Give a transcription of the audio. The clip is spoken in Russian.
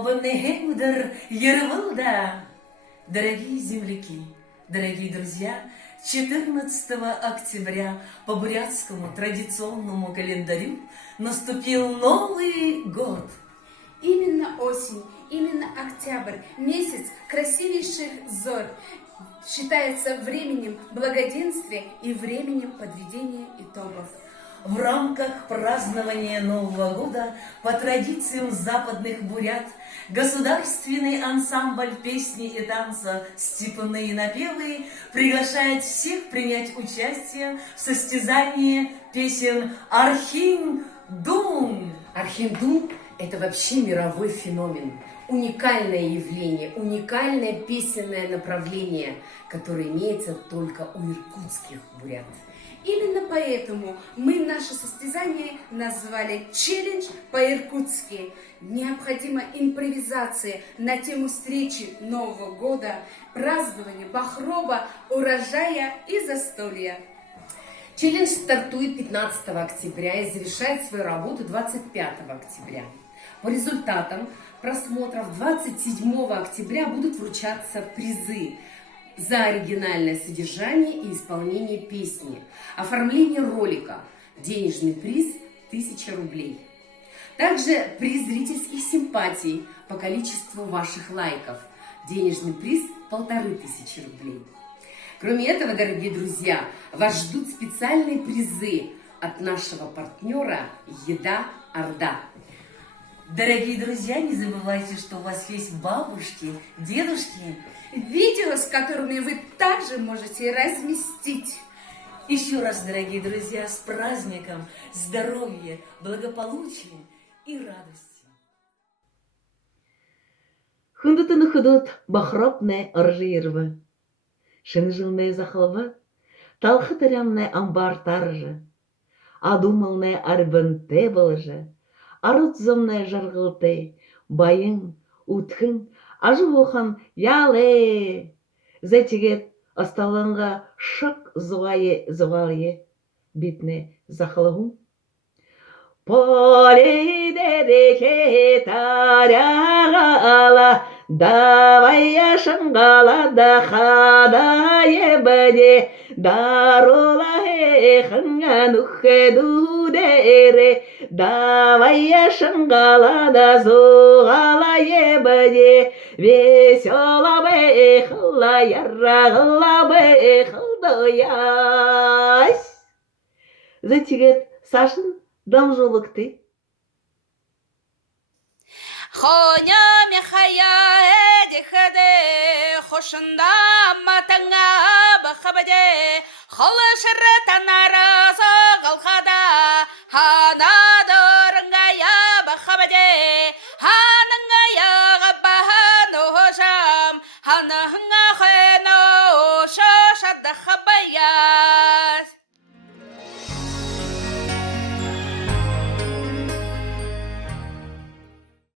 Обнегемудер Ервалда. Дорогие земляки, дорогие друзья, 14 октября по бурятскому традиционному календарю наступил Новый год. Именно осень, именно октябрь, месяц красивейших зор, считается временем благоденствия и временем подведения итогов. В рамках празднования Нового года по традициям западных бурят государственный ансамбль песни и танца «Степные напевы» приглашает всех принять участие в состязании песен Архимдун. Архимдун – это вообще мировой феномен, уникальное явление, уникальное песенное направление, которое имеется только у иркутских бурят. Именно поэтому мы наше состязание назвали «Челлендж по-иркутски». Необходима импровизация на тему встречи Нового года, празднования Бахроба, урожая и застолья. Челлендж стартует 15 октября и завершает свою работу 25 октября. По результатам просмотров 27 октября будут вручаться призы за оригинальное содержание и исполнение песни, оформление ролика, денежный приз 1000 рублей. Также приз зрительских симпатий по количеству ваших лайков, денежный приз 1500 рублей. Кроме этого, дорогие друзья, вас ждут специальные призы от нашего партнера «Еда Орда». Дорогие друзья, не забывайте, что у вас есть бабушки, дедушки. Видео, с которыми вы также можете разместить. Еще раз, дорогие друзья, с праздником, здоровья, благополучия и радости. Хындытыны хыдыт бахропне ыржырвы. Шинжилне захылвы, талхы тырямне амбар таржы. Адумылне арбынте былжы. Арытзымне жаргылты, байын, утхын, ажухан яле. Зетигет асталанга шык зугае, битне захылгун. Поле дереке тарягала, давай яшынгала да хада ебеде, дарула хехынга нухеду дере, давай яшынгала да зугала ебеде, весела бехла, ярагла бехлды ясь. Затигет Сашын дамжылыкты. Хоня мехая эдихаде, хошында матanga бахабаде, холышыры танары